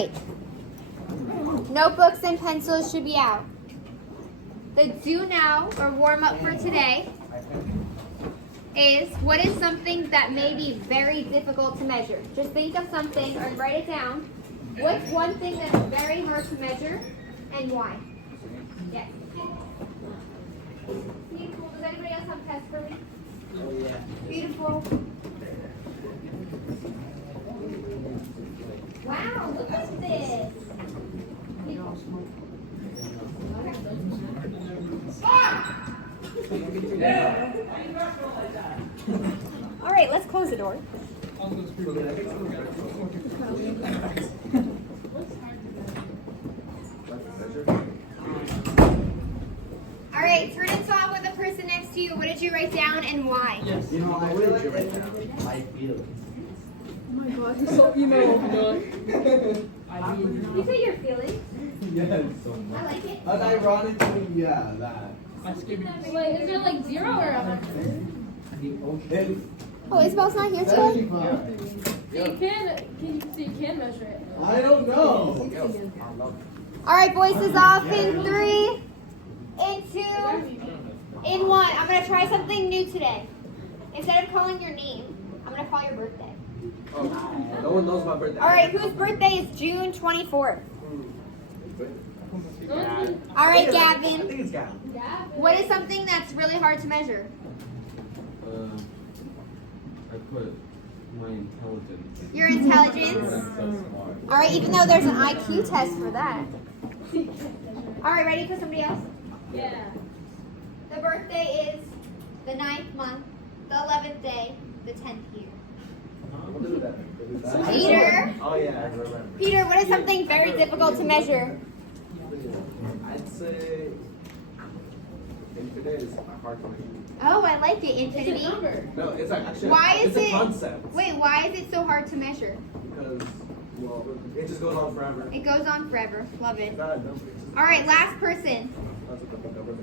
right. Notebooks and pencils should be out. The do now or warm up for today is what is something that may be very difficult to measure. Just think of something or write it down. What's one thing that's very hard to measure and why? Yes. Beautiful. Does anybody else have tests for me? Oh, yeah. Beautiful. Wow, look at this. All right, let's close the door. All right, turn and talk with the person next to you. What did you write down and why? Yes. You know, I really like it. I feel. Oh my god, he's so emo. You say your feelings. Yes. I like it. Unironically, yeah, that. Wait, is there like 0 or 100? It's Oh, Isabel's not here today? 75. You can measure it. I don't know. All right, voices off in 3, in 2, in 1. I'm going to try something new today. Instead of calling your name, I'm going to call your birthday. Oh, no one knows my birthday. All right, whose birthday is June 24th? All right, I Gavin. think it's Gavin. What is something that's really hard to measure? I put my intelligence. Your intelligence. I'm so smart. All right, even though there's an IQ test for that. All right, ready for somebody else? Yeah. The birthday is the 9th month, the 11th day, the 10th year. Peter. Oh yeah, I remember. Peter, what is something very difficult to measure? I'd say infinite is hard to measure. Oh, I like it, It's a infinity. number. No, it's actually Why is it's a it? concept. Wait, why is it so hard to measure? Because well, it just goes on forever. It goes on forever. Love it. It's not a number. It's just All right, last person. that's what the number is.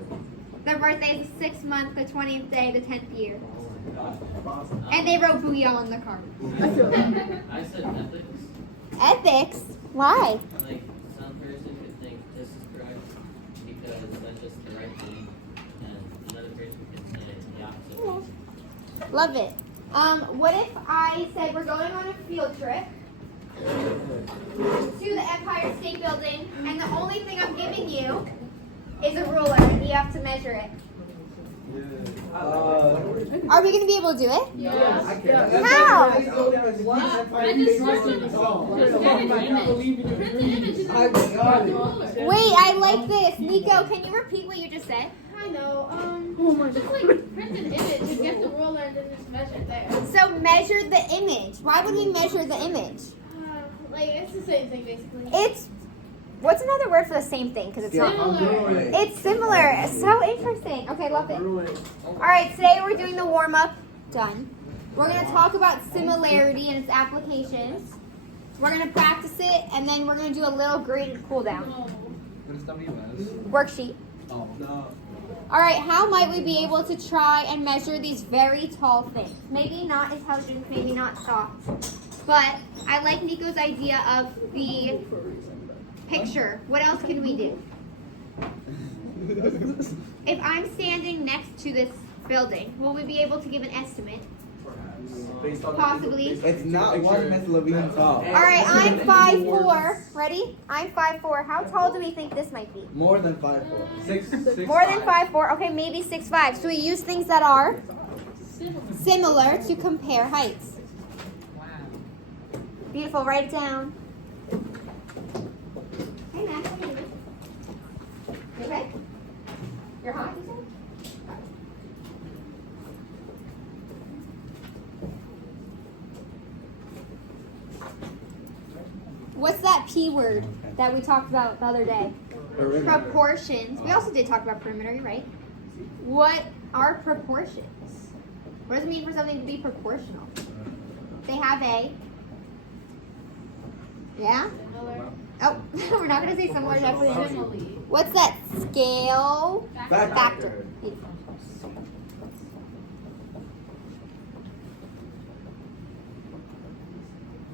Their birthday is the 6th month, the 20th day, the 10th year. Oh my gosh, awesome. And they wrote Booyah on the card. I said ethics. Ethics? Why? Like, some person could think this is correct because that's just the right thing, and another person could say the opposite. Love it. What if I said we're going on a field trip to the Empire State Building, and the only thing I'm giving you is a ruler, and you have to measure it? Are we going to be able to do it? Yeah. I can't. How? I just print the image I got it. Wait, I like this. Nico, can you repeat what you just said? I know. Just like print an image and get the ruler and then just measure it there. So measure the image. Why would we measure the image? Like it's the same thing basically. It's, what's another word for the same thing? Because it's Yeah, not. I'm doing it. It's similar. So interesting. Okay, love it. Ruin. All right, today we're doing the warm-up. Done. We're going to talk about similarity and its applications. We're going to practice it, and then we're going to do a little graded cool down. Worksheet. Oh no. All right, how might we be able to try and measure these very tall things? Maybe not intelligence, maybe not thought. But I like Nico's idea of the picture. What else can we do? If I'm standing next to this building, will we be able to give an estimate? Based on Possibly. It's not one Miss Levine tall. All right, I'm 5'4". Ready? I'm 5'4". How tall do we think this might be? More than 5'4". 6'6". More than 5'4". Okay, maybe 6'5". So we use things that are similar to compare heights. Beautiful. Write it down. Hey, man. How are you? You okay? You're hot, you said? What's that P word that we talked about the other day? Proportions. We also did talk about perimeter, you're right. What are proportions? What does it mean for something to be proportional? They have a... Yeah? Oh, we're not going to say similar, definitely. What's that? Scale factor. Beautiful.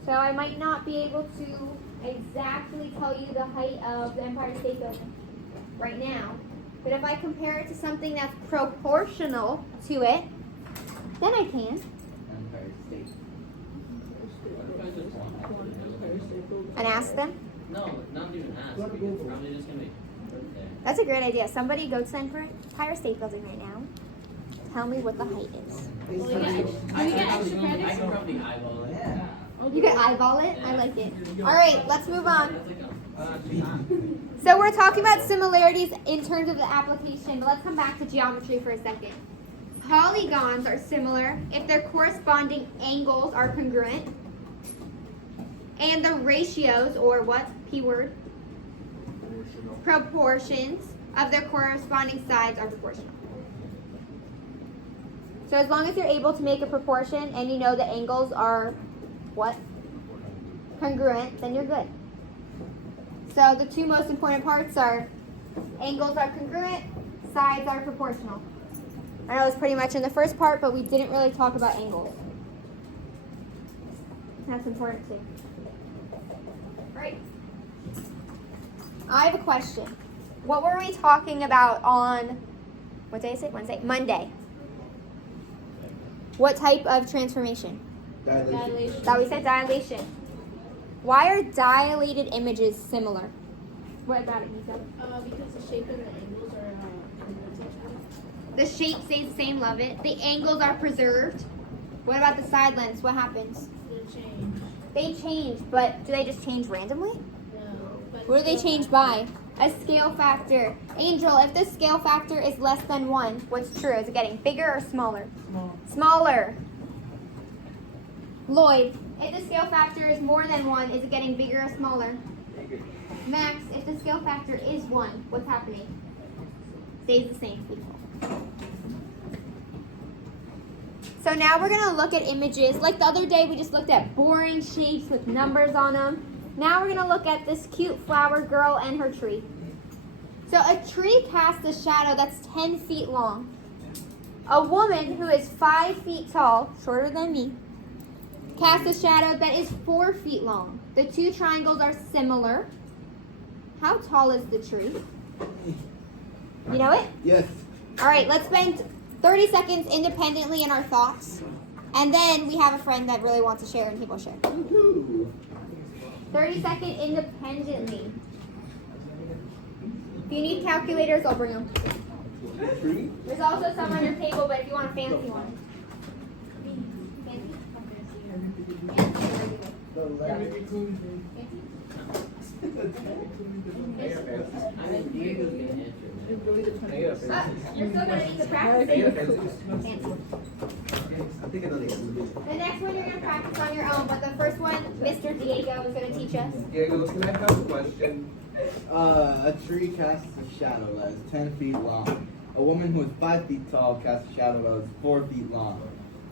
So I might not be able to exactly tell you the height of the Empire State Building right now. But if I compare it to something that's proportional to it, then I can. Empire State. What if I just want to do it? And ask them. No, not even ask. Because it's probably just gonna be put there. That's a great idea. Somebody go to the Empire State Building right now. Tell me what the height is. Well, we get extra I credits. can probably eyeball it. Yeah. You can eyeball it? I like it. All right, let's move on. That's like a, So we're talking about similarities in terms of the application, but let's come back to geometry for a second. Polygons are similar if their corresponding angles are congruent, and the ratios, or what? P word? Proportions of their corresponding sides are proportional. So as long as you're able to make a proportion and you know the angles are what? Congruent, then you're good. So the two most important parts are angles are congruent, sides are proportional. I know it's pretty much in the first part, but we didn't really talk about angles. That's important too. Right. I have a question. What were we talking about on, what day is it? Wednesday? Monday. What type of transformation? Dilation. That we said dilation. Why are dilated images similar? What about it, Nisa? Because the shape and the angles are congruent to each other. The shape stays the same, love it. The angles are preserved. What about the side lengths? What happens? They change. They change, but do they just change randomly? No. But What do they change by? A scale factor. Angel, if the scale factor is less than 1, what's true? Is it getting bigger or smaller? Smaller. Lloyd, if the scale factor is more than 1, is it getting bigger or smaller? Max, if the scale factor is 1, what's happening? Stays the same, people. So now we're going to look at images. Like the other day, we just looked at boring shapes with numbers on them. Now we're going to look at this cute flower girl and her tree. So a tree casts a shadow that's 10 feet long. A woman who is 5 feet tall, shorter than me, casts a shadow that is 4 feet long. The two triangles are similar. How tall is the tree? You know it? Yes. All right, let's spend 30 seconds independently in our thoughts. And then we have a friend that really wants to share, and he will share. 30 seconds independently. If you need calculators, I'll bring them. Tree? There's also some on your table, but if you want a fancy one. I mean, Diego's gonna answer. You're still going to need to practice it. Fancy. I think another one. The next one you're going to practice on your own, but the first one, Mr. Diego is going to teach us. Diego, can I have a question? A tree casts a shadow that is 10 feet long. A woman who is 5 feet tall casts a shadow that is 4 feet long.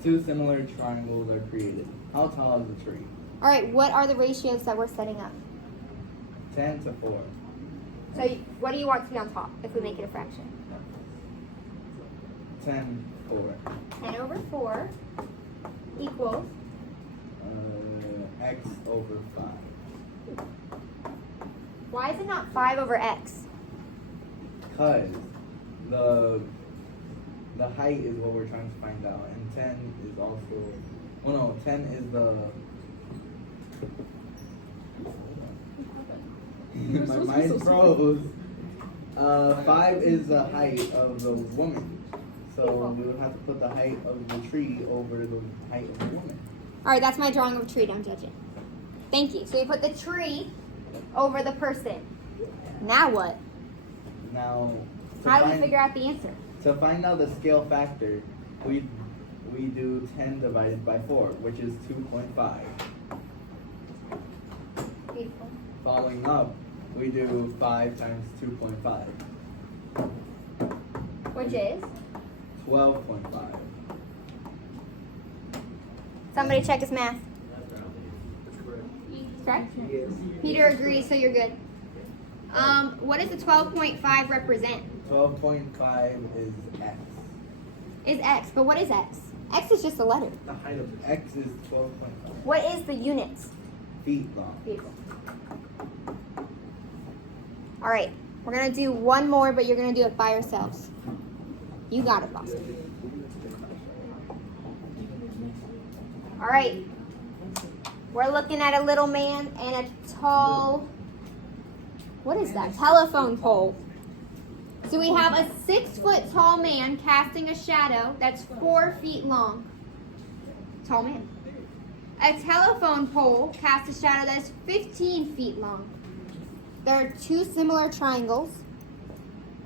Two similar triangles are created. How tall is the tree? All right, what are the ratios that we're setting up? 10 to 4. So what do you want to be on top if we make it a fraction? 10, 4. 10 over 4 equals, X over 5. why is it not 5 over x? Because the height is what we're trying to find out. And 10 is also, oh no, 10 is the, my mind froze. 5 is the height of the woman. So we would have to put the height of the tree over the height of the woman. All right, that's my drawing of a tree. Don't judge it. Thank you. So you put the tree over the person. Now what? Now, to How do we find- figure out the answer? To find out the scale factor, we do 10 divided by 4, which is 2.5. Beautiful. Following up, we do 5 times 2.5, Which is? 12.5. Somebody check his math. That's right. Correct? Yes. Peter agrees, so you're good. What does the 12.5 represent? 12.5 is x. Is x, but what is x? X is just a letter. The height of x is 12.5 What is the units? feet long. Beautiful. All right, we're gonna do one more, but you're gonna do it by yourselves. You got it, boss. All right, we're looking at a little man and a tall, what is that? Telephone pole. So we have a 6 foot tall man casting a shadow that's 4 feet long. Tall man. A telephone pole casts a shadow that is 15 feet long. There are 2 similar triangles.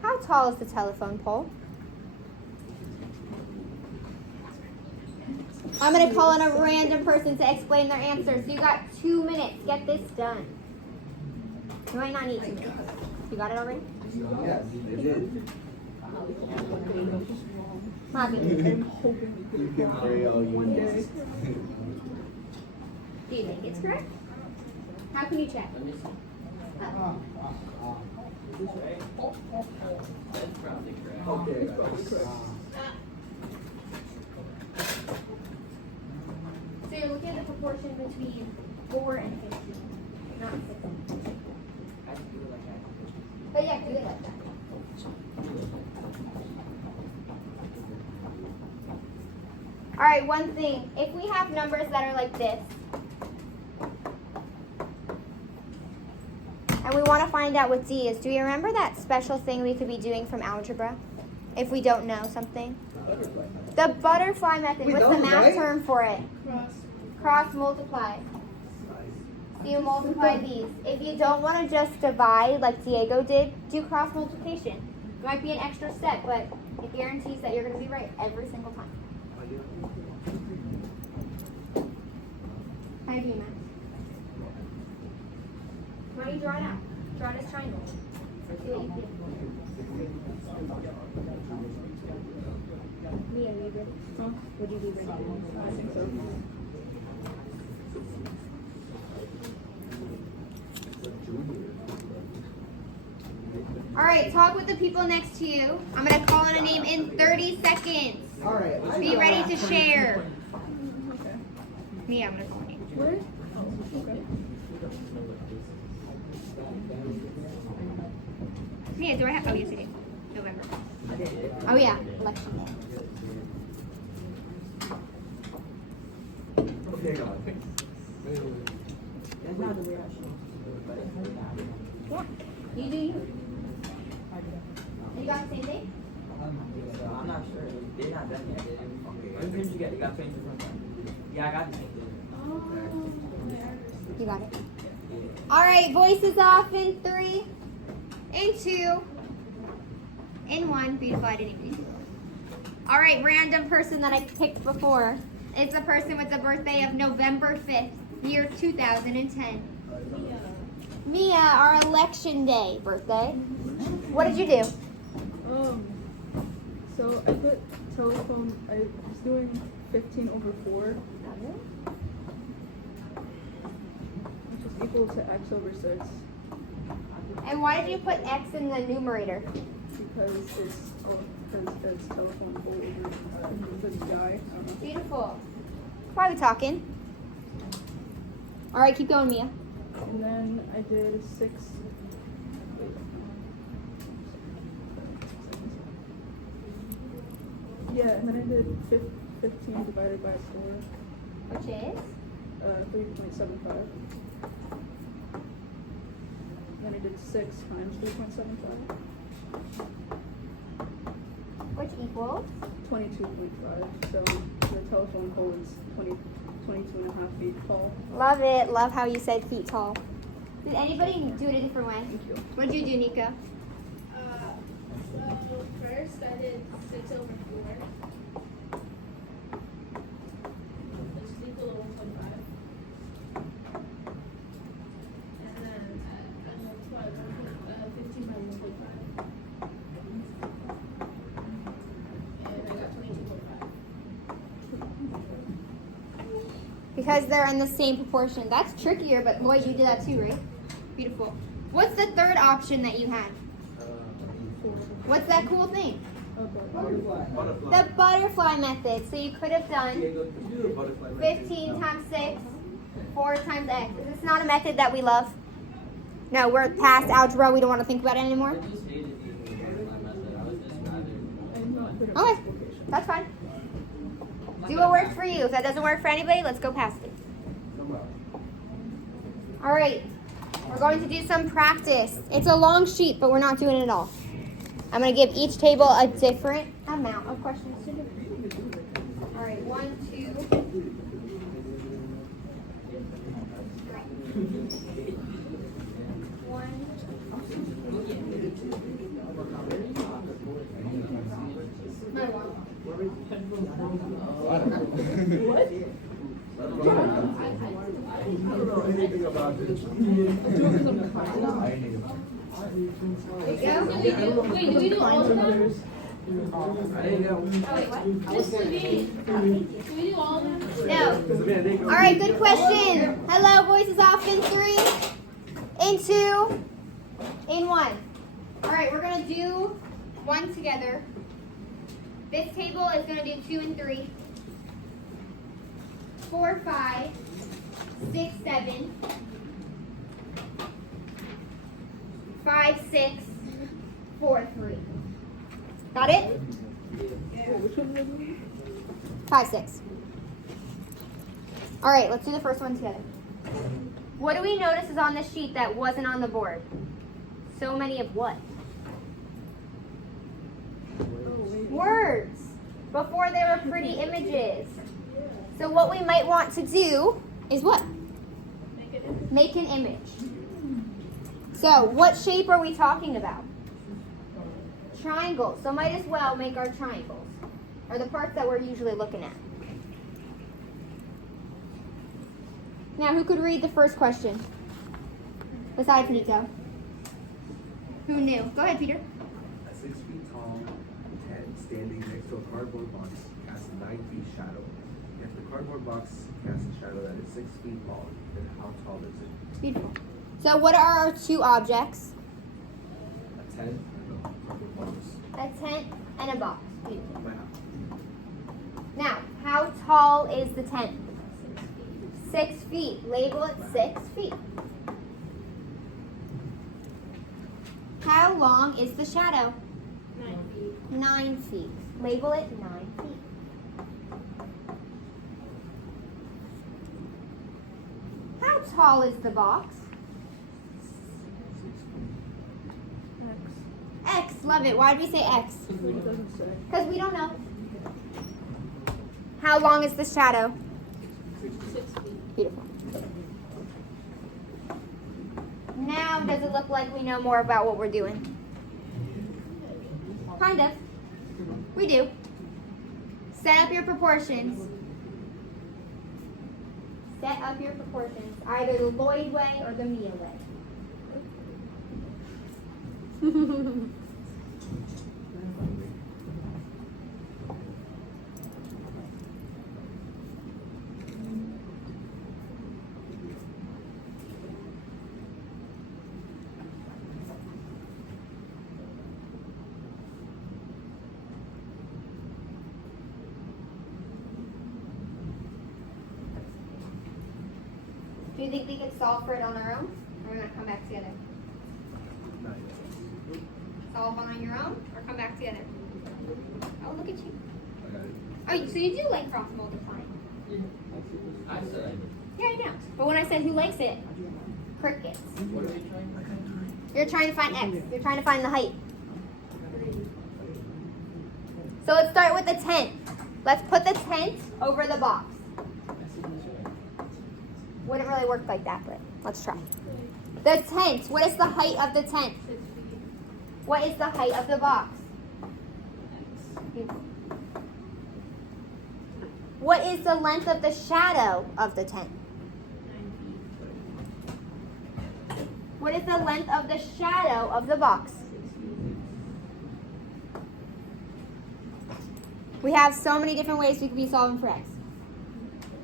How tall is the telephone pole? I'm going to call on a random person to explain their answer. So you got 2 minutes. Get this done. You might not need 2 minutes. You got it already? Yes, I did. Bobby, You can pray all you want. do you think it's correct? How can you check? Let me see. That's probably correct. Okay. So you're looking at the proportion between 4 and 15, not 6. But yeah, do it like that. All right, one thing. If we have numbers that are like this, and we want to find out what D is, do you remember that special thing we could be doing from algebra if we don't know something? The butterfly method. We What's the don't, math right? term for it? Cross. Cross multiply. So you multiply these. If you don't want to just divide like Diego did, do cross multiplication. It might be an extra step, but it guarantees that you're going to be right every single time. How do you do, Matt? Why don't you draw it out? Draw it as triangle. See what you feel. Mia, are you ready? Would you be ready? I think so. All right, talk with the people next to you. I'm going to call on a name in 30 seconds. All right. Be ready to share. Mia, I'm going to call on you. Where? Mia, do I have? Oh, yes, I do. November. Oh, yeah, election. Yeah, you do you. You got the same thing? I'm not sure. They're not done yet. When did you get? You got 20 from them. Yeah, I got the same thing. You got it. All right, voices off in 3, in 2, in 1. Beautiful, I didn't even do it. All right, random person that I picked before. It's a person with the birthday of November 5th, year 2010. Mia, our election day birthday. What did you do? So I put telephone, I was doing 15 over 4, which is equal to x over 6, And why did you put X in the numerator? because it's telephone pole over the guy. I don't know. Beautiful. Why are we talking? All right, keep going, Mia. And then I did 6. Yeah, and then I did 15 divided by 4, Which is? 3.75. Then I did 6 times 3.75, Which equals? 22.5. So the telephone pole is 22 and a half feet tall. Love it. Love how you said feet tall. Did anybody do it a different way? Thank you. What did you do, Nika? So first I did 6 over 4. Which is equal to 1.5. And then I multiplied 15 by 1.5. And I got 22.5. Because they're in the same proportion. That's trickier, but Lloyd, you did that too, right? Beautiful. What's the third option that you had? What's that cool thing? The butterfly method. So you could have done 15 times 6, 4 times x. Is this not a method that we love? No, we're past algebra. We don't want to think about it anymore. I just hated using my method. I would just rather. I'm not good at Okay. multiplication. That's fine. Do what works for you. If that doesn't work for anybody, let's go past it. All right. We're going to do some practice. It's a long sheet, but we're not doing it all. I'm going to give each table a different amount of questions to do. All right. 1, 2, 3. I don't know anything about this. Wait, do we do all of them? I didn't know. This is me. Do we do all of them? No. All right, good question. Hello, voices off in 3, in 2, in 1. All right, we're going to do 1 together. This table is going to do 2 and 3, 4, 5, 6, 7, 5, 6, 4, 3. Got it? 5, 6. All right, let's do the first one together. What do we notice is on the sheet that wasn't on the board? So many of what? Words. Before they were pretty images. So what we might want to do is what? Make an image. So what shape are we talking about? Triangles. So might as well make our triangles. Are the parts that we're usually looking at. Now who could read the first question? Besides Nico. Who knew? Go ahead, Peter. A 6 feet tall tent standing next to a cardboard box casts a 9 feet shadow. If the cardboard box casts a shadow that is 6 feet long, then how tall is it? Beautiful. So what are our two objects? A tent and a cardboard box. A tent and a box. Beautiful. Wow. Now, how tall is the tent? 6 feet. Label it 6 feet. How long is the shadow? 9 feet. 9 feet. Label it 9 feet. How tall is the box? X. Love it. Why did we say X? It doesn't say. Because we don't know. How long is the shadow? 6 feet. Beautiful. Now, does it look like we know more about what we're doing? Kind of. We do. Set up your proportions. Set up your proportions. Either the Lloyd way or the Mia way. Do you think we could solve for it on our own? Or are we going to come back together? Not yet. Solve on your own or come back together? Oh, look at you. I got it. Oh, so you do like cross multiplying? I said I did. Yeah, I know. But when I said who likes it, crickets. What are we trying? You're trying to find X. You're trying to find the height. So let's start with the tent. Let's put the tent over the box. Wouldn't really work like that, but let's try. The tent. What is the height of the tent? 6 feet. What is the height of the box? What is the length of the shadow of the tent? 9 feet. What is the length of the shadow of the box? We have so many different ways we could be solving for X.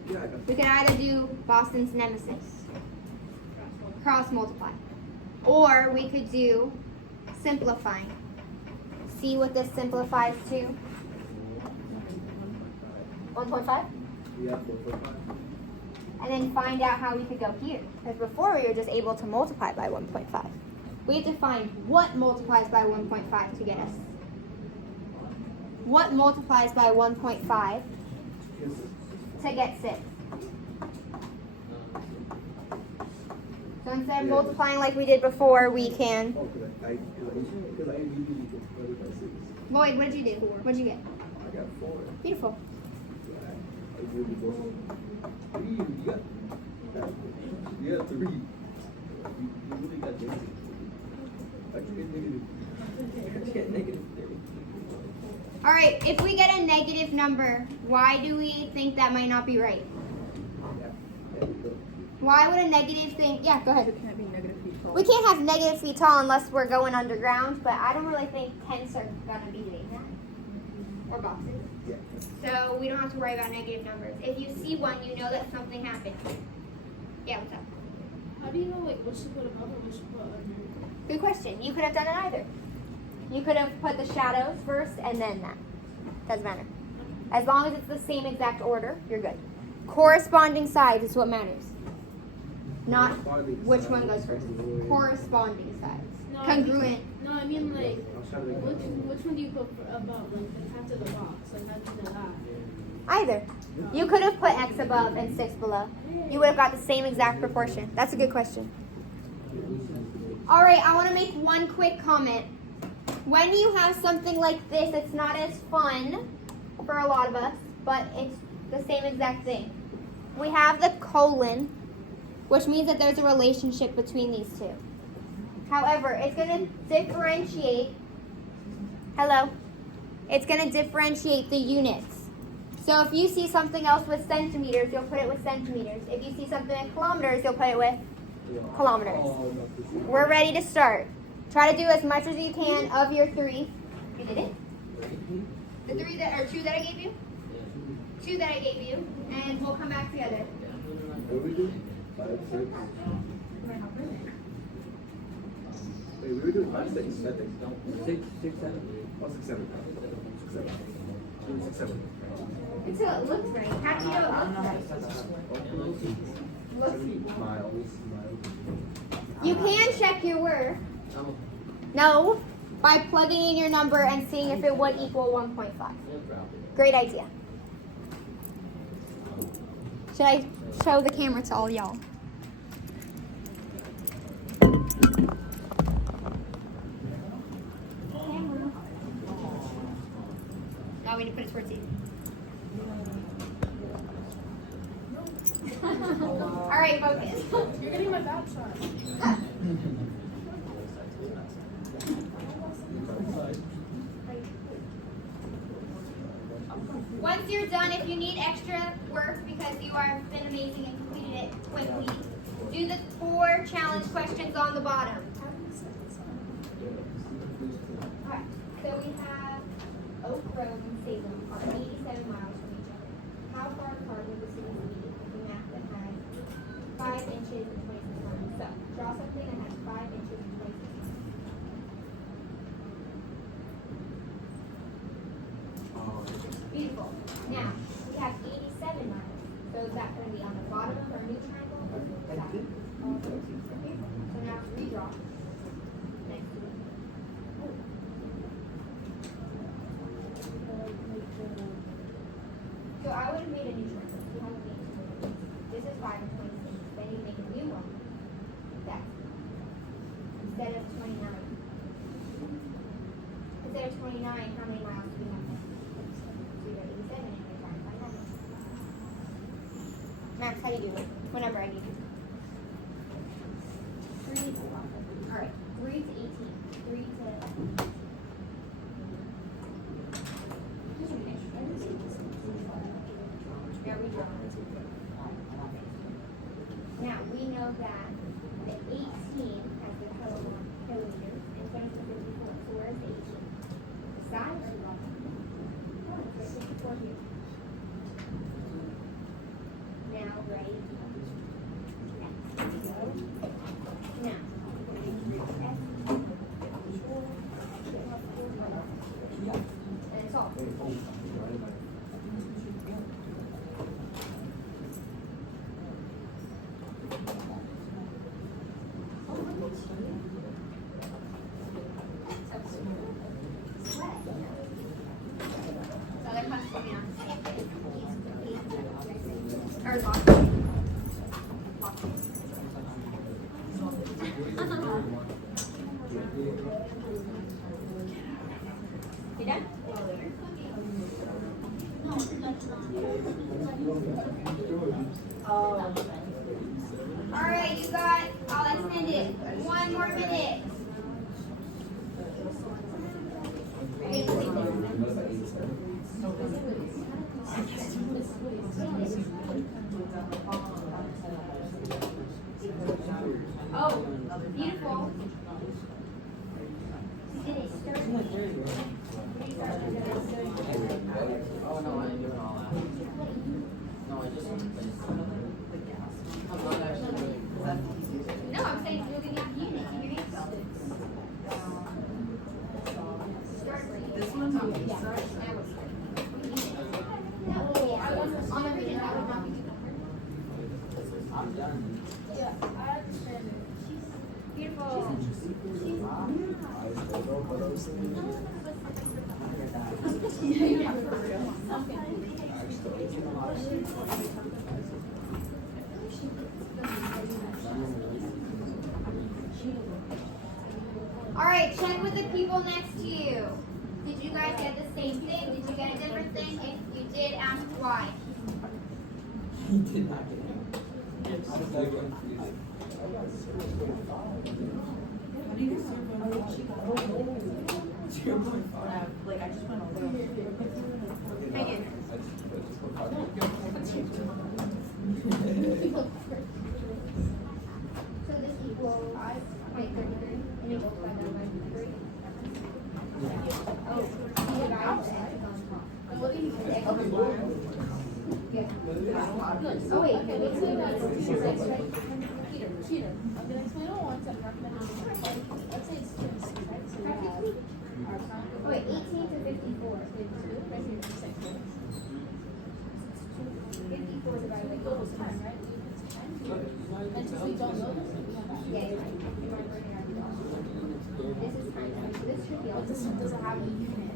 Yeah, I got it. We could either do Boston's nemesis, cross multiply, or we could do simplifying. See what this simplifies to? 1.5? Yeah, 4.5. and then find out how we could go here. Because before we were just able to multiply by 1.5. We have to find what multiplies by 1.5 to get us. What multiplies by 1.5 to get 6? So instead of multiplying like we did before, we can. Oh, because I immediately multiplied it by 6. Lloyd, what did you do? What did you get? I got 4. Beautiful. I really go. 3, you got 3. You really got negative. I can get negative. All right, if we get a negative number, why do we think that might not be right? Why would a negative thing? Yeah, go ahead. It can't be negative feet tall. We can't have negative feet tall unless we're going underground, but I don't really think tents are gonna be doing that. Or boxes. Yeah. So we don't have to worry about negative numbers. If you see one, you know that something happened. Yeah, what's up? How do you know like what to put above and what to put under? Good question. You could have done it either. You could have put the shadows first and then that. Doesn't matter. As long as it's the same exact order, you're good. Corresponding sides is what matters. Not which one goes first. Corresponding sides. No, Congruent. No, I mean like I'll shout it again. which one do you put above, like after the box, like after the that? Either. You could have put X above and 6 below. You would have got the same exact proportion. That's a good question. All right, I want to make one quick comment. When you have something like this, it's not as fun for a lot of us, but it's the same exact thing. We have the colon, which means that there's a relationship between these two. However, it's going to differentiate. Hello. It's going to differentiate the units. So if you see something else with centimeters, you'll put it with centimeters. If you see something in kilometers, you'll put it with kilometers. We're ready to start. Try to do as much as you can of your 3. You did it? The 3 that or 2 that I gave you? 2 that I gave you, and we'll come back together. What do we do? 5, 6. Wait, we were doing 5, 6, I think. 6, 6, 7. Oh, 6, 7. 6, 7. 6, 7. Until it looks right. How do you know I it don't know how to looks set that up. right? Looks. Miles. You can check your work. No, by plugging in your number and seeing if it would equal 1.5. Great idea. Should I show the camera to all y'all? No, we need to put it towards you. All right, focus. You're getting my back shot. Once you're done, if you need extra work because you have been amazing and completed it quickly, do the 4 challenge questions on the bottom. Alright, so we have Oak Grove and Salem are 87 miles from each other. How far apart would the cities be if the map that has 5 inches and 26 lines? So, draw something that has 5 inches and 26 lines. Beautiful. Now, we have 87 miles. So is that going to be on the bottom of our new triangle or the side? So now redraw. Next to it. So I would have made a new triangle. You haven't made it. This is 5 and 26. Then you make a new one. That. Instead of 29. Instead of 29, how many miles do we have left? Max, how do you do it? Whenever I need you. 3 to 11. Alright, 3 to 18. 3 to... Now redraw. Now, we know that the 18 has the kilometers and 20 to 54. So where's the 18? The side or the bottom? Oh, it's 54 here. Now, right? You done? All right, you got, I'll extend it. 1 more minute. Oh, beautiful. Did it start? Oh no, I didn't do it all out. No, I just I'm not actually really. No, I'm saying you're going to have unit in your hands. Start right. This one's on the Yeah. side. Now we're starting. No, I wasn't on the reading. I would not be doing that. I'm done. Yeah, I understand it. Beautiful. Yeah, for real. All right, check with the people next to you. Did you guys get the same thing? Did you get a different thing? If you did, ask why. He did not get it. Like, I just went over. Megan. So this equals 33, and equals 5 divided by 3. Oh, you guys. What do you think? Yeah. Oh wait, okay, let's say that it's 6, right? Cheater. I'm gonna explain it once and recommend it. Let's say it's 6, right? So we have our Oh wait, 18 to 54. right here, 6, right? 54 divided by Equals 10, right? It's 10. And since we don't know this, we have that. Yeah, you're right. You might bring it out. This is times 10. So this should be But all this one doesn't have a unit.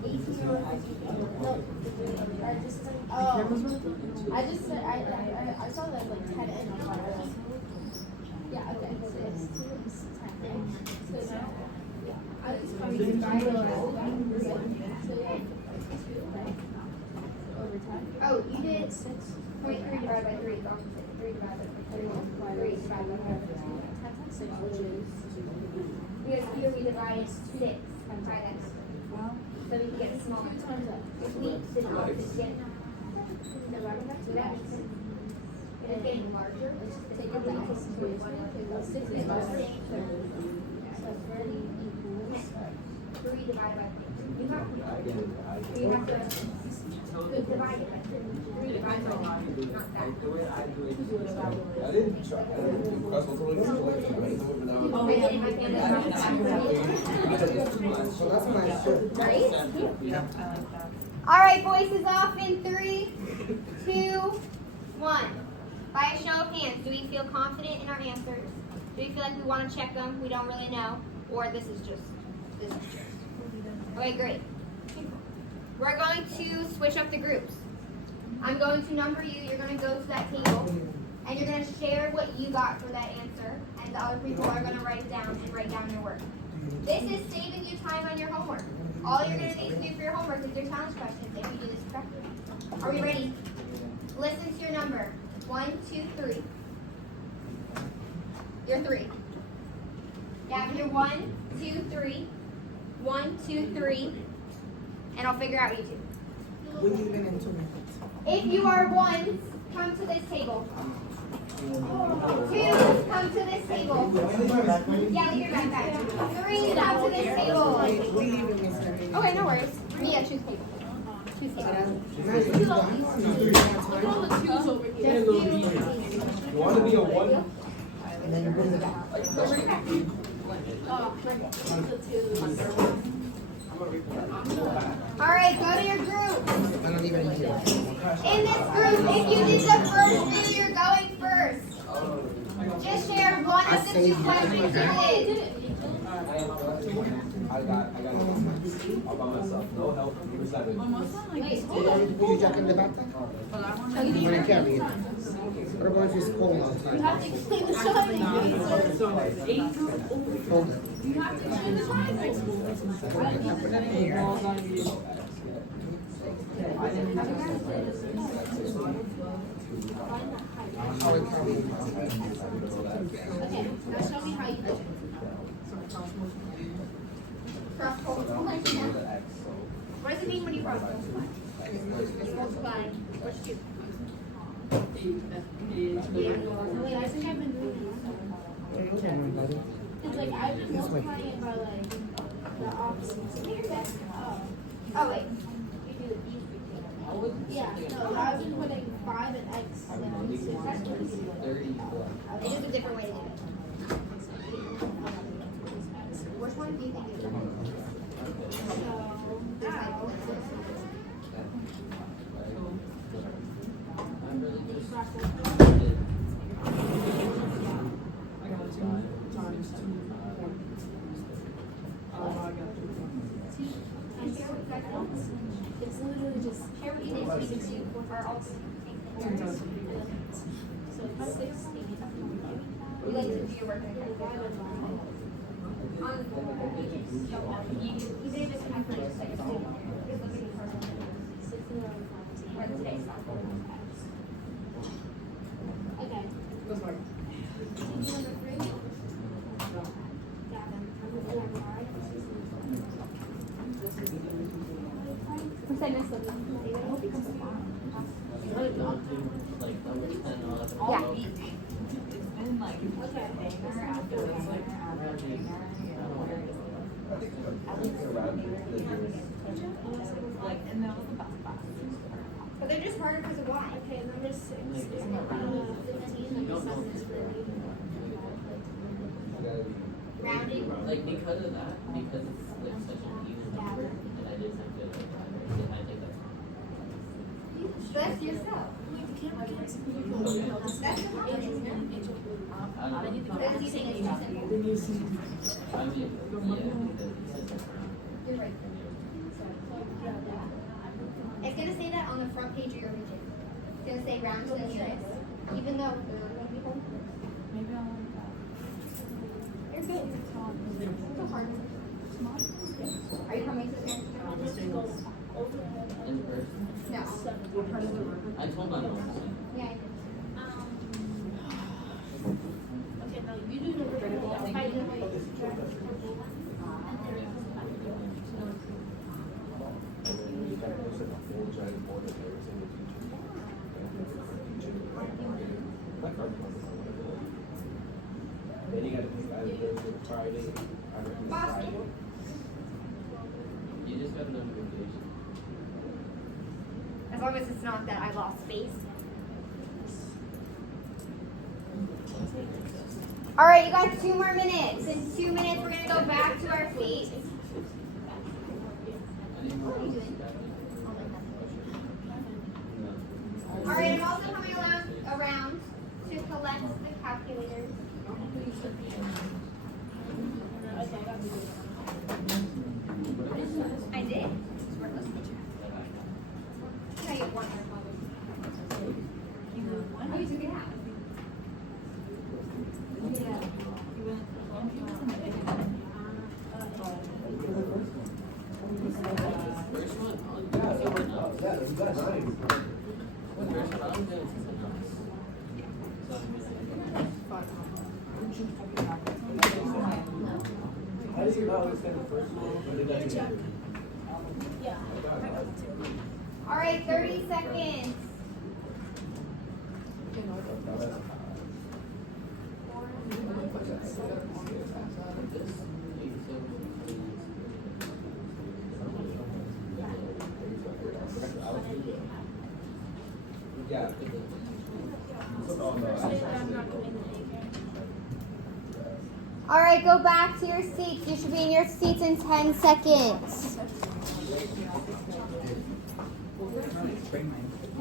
18 over 54. No, I just said, oh, I just said, I saw that like 10 and on my own. Yeah, okay, so it's 2 is 10, right? So now, yeah, I just probably divided by 1. So yeah, 2, right? Over 10. Oh, you did 6. 0.3 divided by 3 is opposite. 3 divided by 3 is 3 divided by 5. 10 times 6, which is Because here we divided 6 by that number. So we can get smaller. 2 times that. If we did not just get divided by 2, that makes sense. It is getting larger. It's just Take the your lead, because 2 is 6 is It's larger. the same. So 30 equals 3 divided by 3. You have to divide it by 3. You have to divide it by 3 divided by 3. Not that. The way I do it. I didn't try. I didn't cross my toes. I did it, my family brought So that's when I should. Right? All right, voices off in 3, 2, 1. By a show of hands, do we feel confident in our answers? Do we feel like we want to check them? We don't really know, or this is just. Okay, great. We're going to switch up the groups. I'm going to number you. You're going to go to that table, and you're going to share what you got for that answer, and the other people are going to write it down and write down your work. This is saving you time on your homework. All you're going to need to do for your homework is your challenge questions if you do this correctly. Are we ready? Listen to your number. 1, 2, 3. You're 3. Yeah, you're 1, 2, 3. 1, 2, 3. And I'll figure out you two. We leaving in 2 minutes. If you are 1, come to this table. 2, come to this table. Yeah, leave your backpack. 3, come to this table. We leaving in 2 minutes. Okay, no worries. Yeah, choose table. Choose table. All the 2's over here. Just do. You want to be a 1? And then you bring it back. Oh, the 2's. All right, go to your group. I don't even hear. In this group, if you did the first two, you're going first. Just share one of the 2 questions you did. I got it. All by myself. No help. Number 7. You jack in the backpack? Or you carry it? What about if it's cold outside? You have to clean the triangles. Hold it. You have to clean the triangles. How it carry it. Okay, now show me how you do it. Cross multiply. What does it mean when you cross multiply? Multiply. What's two? Yeah. Wait, I think I've been doing it. It's like I've been multiplying it by like the opposite. Oh wait. Yeah, no, I've been putting 5 and X. And 6. That's what it's doing. 34. It is a different way to do it. Which one do you think is different? I'm really good It's literally just Here we need to do are all so it's 6. we like to do your work. On even if it's calculated, like it's still just look at the first one. Or today's Okay. Number 3. Since I missed something. like not do like number 10 or 11. Yeah. But they're just harder because of why. Okay, number 6 is 15. Number 7 is 30. Rounding. Like because of that, because it's like such an even number, and I just have to like I think that's That's yourself. That's the hard one. I don't know. What do you think is too simple? I mean, yeah, because it's just around. You're right. It's gonna say that on the front page of your region. It's gonna say round to the nearest, even though Maybe I'll like that. you're good. It's a hard one. Are you coming to the parents? In person. No. I told my mom. Yeah. I did. Okay, now you do number 3. I do Then you got to Friday. Boston. You just got another vacation. As long as it's not that I lost space. All right, you got 2 more minutes. In 2 minutes, we're gonna go back to our seat. What are you doing? All right, I'm also coming around to collect the calculators. I did. No, you have 1. Oh, you took it out. First one on Yeah, you got 9. First one I'm doing is How do you know it's going to first one? All right, 30 seconds. Yeah. All right, go back to your seats. You should be in your seats in 10 seconds.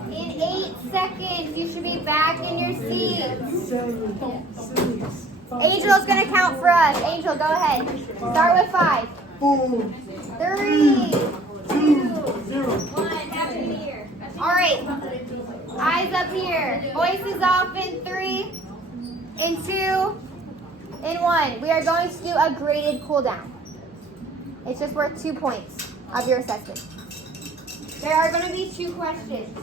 In 8 seconds, you should be back in your seats. Angel's gonna count for us. Angel, go ahead. Start with 5. 3, 2, 1. Happy New Year. All right. Eyes up here. Voices off in 3, in 2, in 1. We are going to do a graded cool down. It's just worth 2 points of your assessment. There are going to be 2 questions.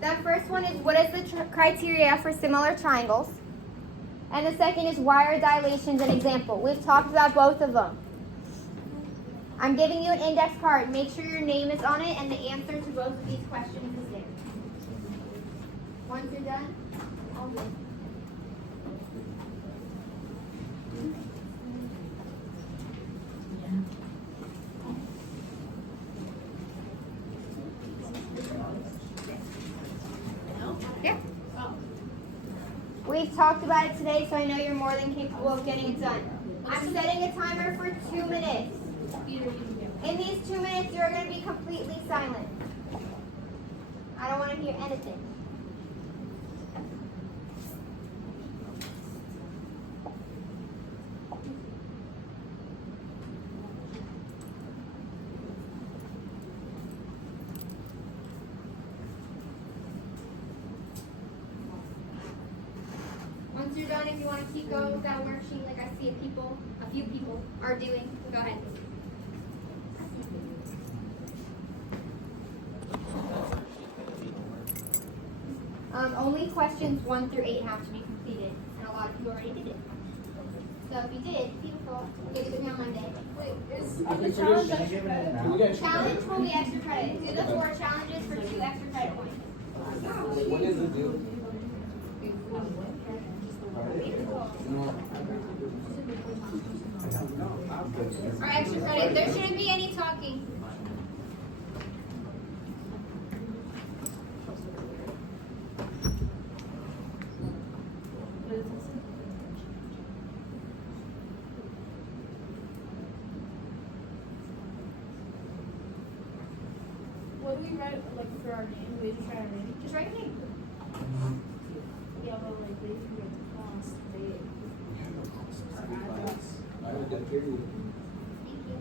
The first one is, what is the criteria for similar triangles? And the second is, why are dilations an example? We've talked about both of them. I'm giving you an index card. Make sure your name is on it and the answer to both of these questions is there. Once you're done, I'll wait. Yeah. We've talked about it today, so I know you're more than capable of getting it done. I'm setting a timer for 2 minutes. In these 2 minutes, you're going to be completely silent. I don't want to hear anything. Once you're done, if you want to keep going with that worksheet like I see a few people are doing, go ahead. Only questions 1 through 8 have to be completed, and a lot of you already did it. So if you did, beautiful. Give it to me on Monday. Wait, is the challenge extra? Challenge will be extra credit. Do the 4 challenges for 2 extra credit points. What does it do? Or extra credit. There shouldn't be any talking. What do we write like for our name? We just write our name. Just write your name. Yeah, but like they can get the cost. They I would get period. Thank you.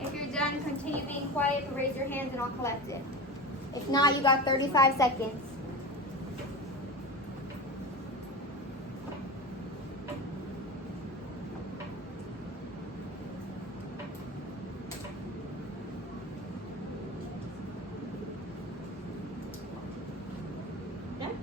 If you're done, continue being quiet, but raise your hands and I'll collect it. If not, you got 35 seconds. Done?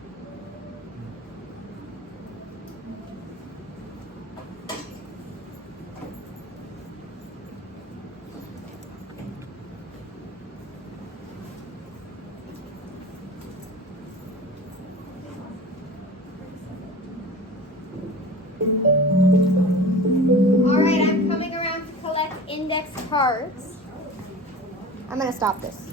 All right, I'm coming around to collect index cards. I'm going to stop this.